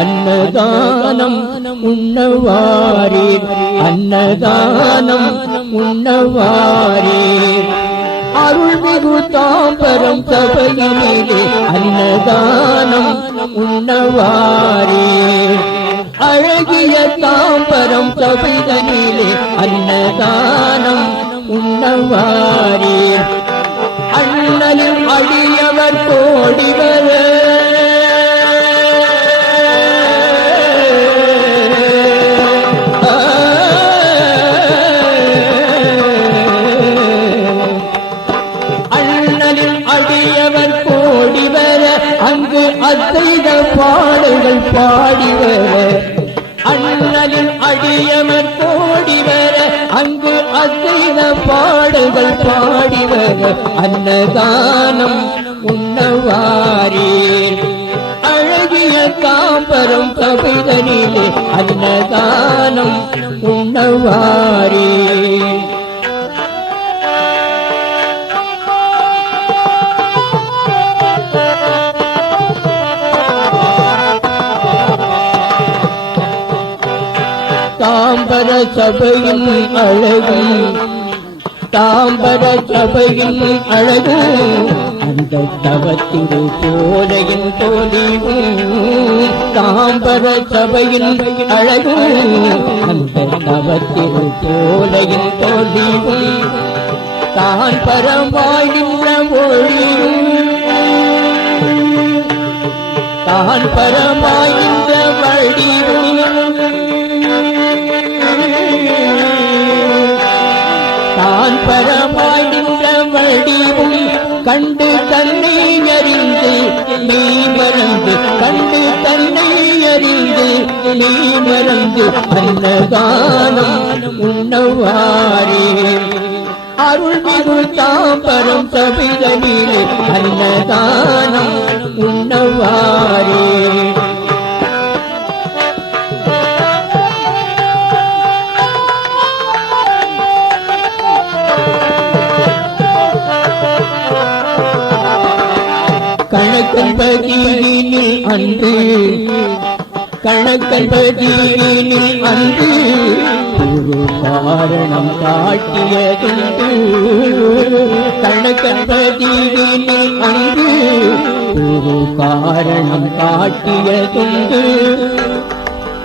அன்னதானம் உண்ணவாரீர், அன்னதானம் உண்ணவாரீர். அருள்மிகு தாம்பரம் சபையிலே அன்னதானம் உண்ணவாரீர். அழகிய தாம்பரம் சபைதனிலே அன்னதானம் உண்ணவாரீர். அண்ணலில் அடியவர் கோடிவர அசைத பாடல்கள் பாடிவர, அண்ணலின் அடியவர் கோடிவர அங்கு அசைத பாடல்கள் பாடிவர. அன்னதானம் உண்ணவாரீர். அழகிய தாம்பரம் சபைதனிலே அன்னதானம் உண்ணவாரீர். தாம்பர சபையின் அழகு, தாம்பர சபையின் அழகு அந்த தவத்திரு சோலையின் தோழிவும். தாம்பர சபையின் அழகு அந்த தவத்திரு சோலையின் தோழிவும். தான் பரமாயின்ற மொழியும், தான் பரமாயின்ற வடிவும். தான் பரமாயின்ற வடிவும் கண்டு தன்னை அறிந்து நீ மறந்து, கண்டு தன்னை அறிந்து நீ மறந்து. அன்னதானம் உண்ணவாரீர். அருள்மிகு தாம்பரம் சபைதனிலே அன்னதானம் உண்ணவாரீர். கணக்கன்பதியினில் அன்று, கணக்கன்பதியினில் அன்று ஒரு காரணம் காட்டியதுண்டு. கணக்கன்பதியினில் அன்று ஒரு காரணம் காட்டியதுண்டு.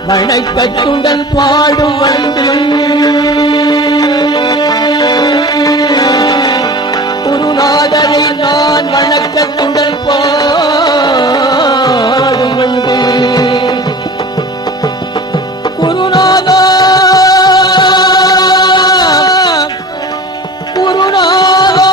வணக்கத்துடன் பாடும் வந்து குருநாதரை நான் வணக்கத்துடன் பாடும் வந்து. குருநாதா குருநாதா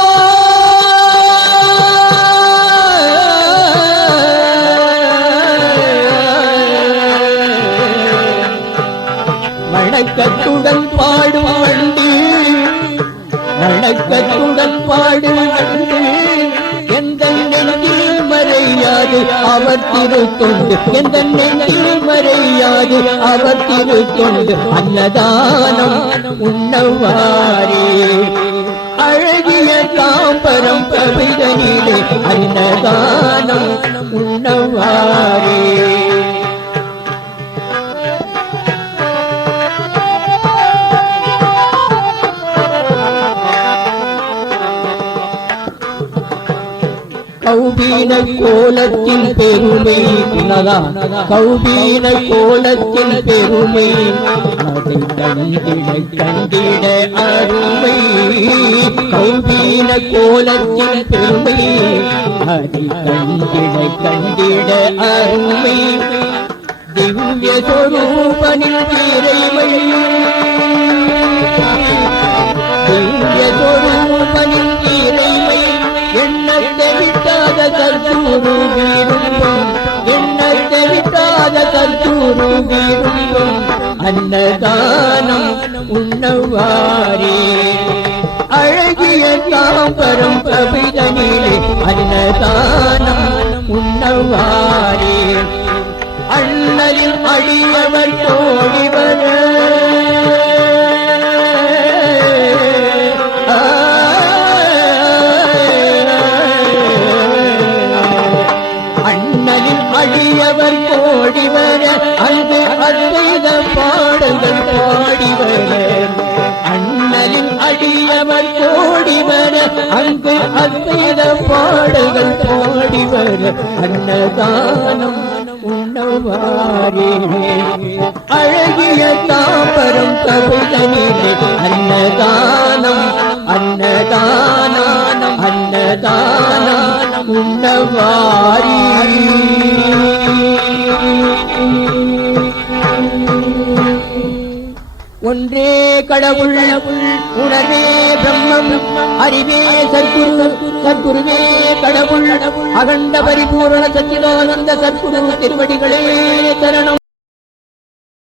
வணக்கத்துடன் பாடும் வண்டி, வணக்கத்துடன் பாடும் வண்டி. எந்த நெஞ்சில் மறையாது அவர் திருத்தொண்டு, எந்த நெஞ்சில் மறையாது அவர் திருத்தொண்டு. அன்னதானம் உண்ணவாரீர். அழகிய தாம்பரம் சபைதனிலே அன்னதானம் உண்ணவாரீர். கௌபீன கோலத்தின் பெருமை, கௌபீன கோலத்தின் பெருமை அதை கண்டிட கண்டிட அருமை. கௌபீன கோலத்தின் பெருமை அதை கண்டிட கண்டிட அருமை. திவ்ய சொரூபனின் இறைமை, திவ்ய சொரூபனின் இறைமை. எண்ணத்தை விட்டாத கர்த்தூரு வீடும், எண்ணத்தை விட்டாத கர்த்தூரு வீடும். அன்னதானம் உண்ணவாரீர். அழகிய தாம்பரம் சபைதனிலே அன்னதானம் உண்ணவாரீர். அண்ணலின் அடியவர் கோடிவர் அண்ணலின் அடியவர் கோடிவர் அங்கு அத்வைத பாடல்கள் பாடிவர் அண்ணலின் அடியவர் கோடிவர் அங்கு அத்வைத பாடல்கள் பாடிவர் அன்னதானம் உணவாரே அழகிய தாம்பரம் கவிதனிலே அன்னதானம் அன்னதானம் அன்னதானம் உணவாரே ஒன்றே கடவுள் உணர்வே பிரம்மம் அறிவே சத்குரு சத்குருவே கடவுள் அகண்ட பரிபூரண சச்சிதானந்த சத்குரு திருவடிகளே சரணம்.